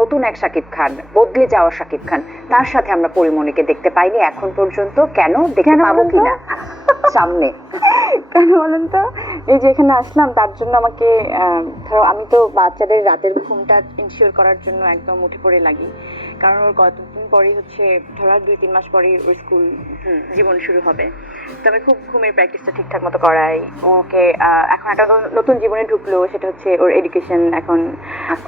নতুন এক শাকিব খান, বদলে যাওয়া শাকিব খান, তার সাথে আমরা পরিমণিকে দেখতে পাইনি এখন পর্যন্ত। কেন দেখতে পাবো কিনা সামনে? কেন বলেন তো, এই যে এখানে আসলাম তার জন্য আমাকে ধরো আমি তো বাচ্চাদের রাতের ঘুমটা ইনশিওর করার জন্য একদম উঠে পড়ে লাগি, কারণ ওর কতদিন পরেই হচ্ছে ধরো আর 2-3 মাস পরেই ওর স্কুল জীবন শুরু হবে। তো আমি খুব ঘুমের প্র্যাকটিসটা ঠিকঠাক মতো করাই ওকে। এখন একটা নতুন জীবনে ঢুকলো, সেটা হচ্ছে ওর এডুকেশন, এখন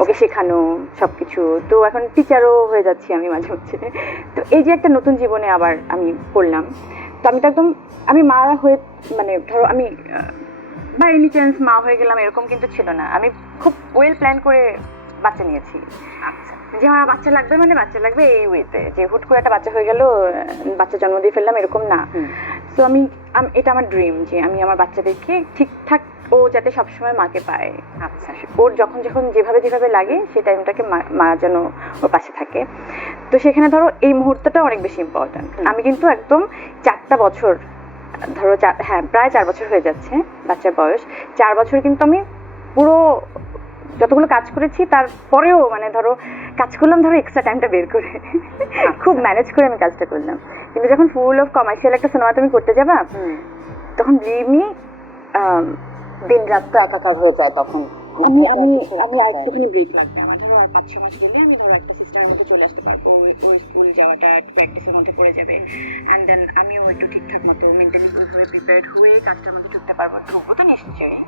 ওকে শেখানো সবকিছু। তো এখন টিচারও হয়ে যাচ্ছি আমি মাঝে মাঝে। তো এই যে একটা নতুন জীবনে আবার আমি পড়লাম, তো আমি তো একদম আমি মা হয়ে মানে ধরো আমি বাই এনি চান্স মা হয়ে গেলাম এরকম কিন্তু ছিল না। আমি খুব ওয়েল প্ল্যান করে বাচ্চা নিয়েছি। আচ্ছা, যে আমার বাচ্চা লাগবে মানে বাচ্চা লাগবে এই ওয়েতে, যে হুট করে একটা বাচ্চা হয়ে গেল, বাচ্চা জন্ম দিয়ে ফেললাম এরকম না। তো এটা আমার ড্রিম যে আমি আমার বাচ্চাদেরকে ঠিকঠাক ও যাতে সবসময় মাকে পায়। আচ্ছা, ওর যখন যখন যেভাবে লাগে সেই টাইমটাকে মা যেন ওর পাশে থাকে। তো সেখানে ধরো এই মুহূর্তটা অনেক বেশি ইম্পর্ট্যান্ট। আমি কিন্তু একদম 4টা বছর ধরো হ্যাঁ প্রায় 4 বছর হয়ে যাচ্ছে বাচ্চার বয়স। 4 বছর কিন্তু আমি পুরো যতগুলো কাজ করেছি তারপরেও মানে ধরো কাজ করলাম ধরো এক্সট্রা টাইমটা বের করে খুব ম্যানেজ করে আমি কাজটা করলাম। কিন্তু যখন ফুল অফ কমার্শিয়াল একটা সিনেমা তুমি করতে যাবা তখন বিলিভ মি দিন রাত তো একাকার হয়ে যায় তখন। আমি আরেকটুখানি ব্রেক লাগবে আমার, ধরো আর 5-6 মাস গেলে আমি ধরো একটা সিস্টেমের মধ্যে চলে আসতে পারবো। ওই স্কুল যাওয়াটা প্র্যাকটিসের মধ্যে পড়ে যাবে, অ্যান্ড দেন আমিও একটু ঠিকঠাক মতো মেন্টালি পুরোপুরি প্রিপেয়ার্ড হয়ে কাজটার মধ্যে ঢুকতে পারবো। ঢুকবো তো নিশ্চয়ই।